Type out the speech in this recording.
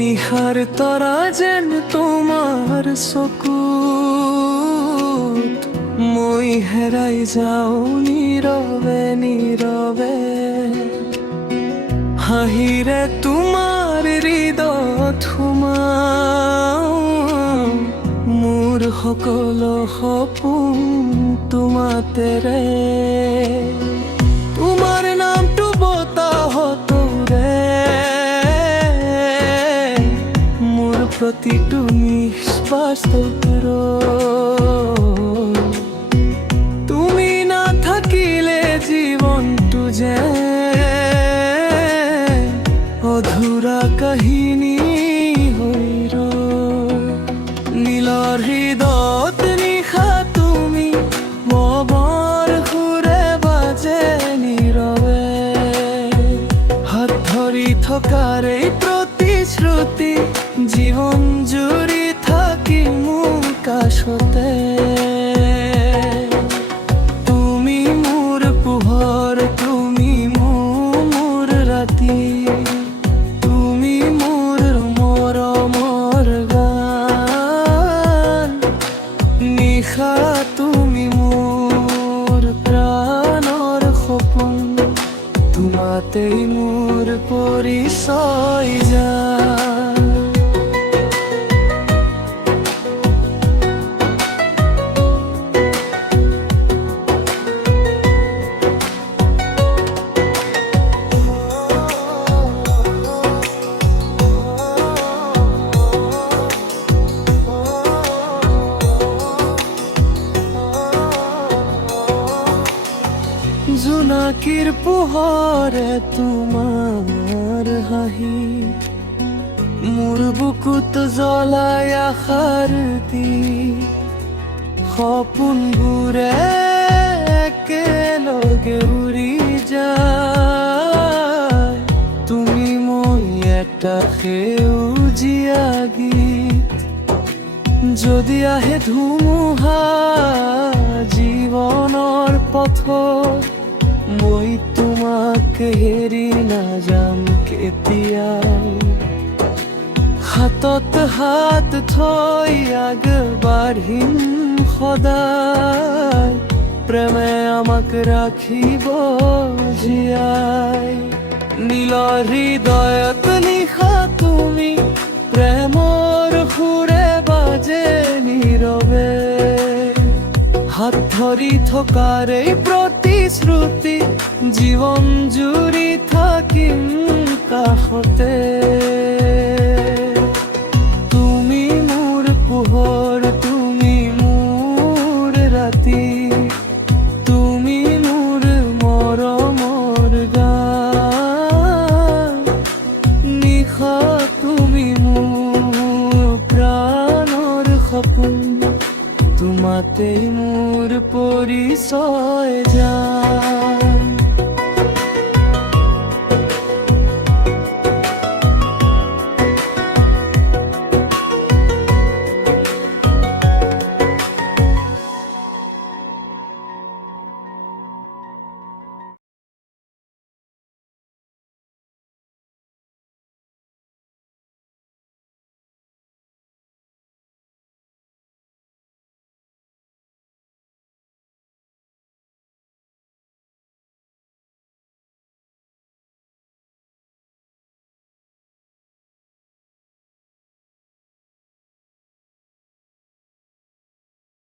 নিশাৰ তৰা যেন তোমাৰ চকুত মই হেৰাই যাওঁ নীৰৱে নীৰৱে হাঁহিৰে তোমাৰ হৃদয়ত সোমাও মোৰ সকলো সপোন তোমাতেৰে তোমাৰ নামটো বতাহতৰে মোৰ প্ৰতিটো নিশ্বাস তুমি নাথাকিলে জীৱনটো যে অধুৰা কাহিনী হৈ ৰয় নীলৰ হৃদয়ত নিশা তুমি মমৰ সুৰে বাজে নীৰৱে হাত ধৰি থকাৰ এই প্ৰতিশ্ৰুতি জীৱন জুৰি থাকি মোৰ কাষতে তুমি মোৰ পোহৰ তুমি মোৰ ৰাতি তুমি মোৰ মৰমৰ গান নিশা তুমি মোৰ প্ৰাণৰ সপোন তোমাতেই মোৰ পৰিচয় যায় জোনাকীৰ পোহৰে তোমাৰ হাঁহি মোৰ বুকুত জ্বলাই আশাৰ দি সপোনবোৰে একেলগে উৰি যায় তুমি মই এটা সেউজীয়া গীত যদি আহে ধুমুহা জীৱনৰ পথত মই তোমাক হেৰি নাযাম কেতিয়াও হাতত হাত থৈ আগবাঢ়িম সদায় প্ৰেমে আমাক ৰাখিব জীয়াই নীলৰ হৃদয়ত নিশা তুমি প্ৰেমৰ সুৰে বাজে নীৰৱে হাত ধৰি থকাৰ এই প্ৰতিশ্ৰুতি জীৱন জুৰি থাকিম কাষতে তুমি মোৰ পোহৰ তুমি মোৰ ৰাতি তুমি মোৰ মৰমৰ গান নিশা তুমি মোৰ প্ৰাণৰ সপোন তোমাতেই মোৰ পৰিচয়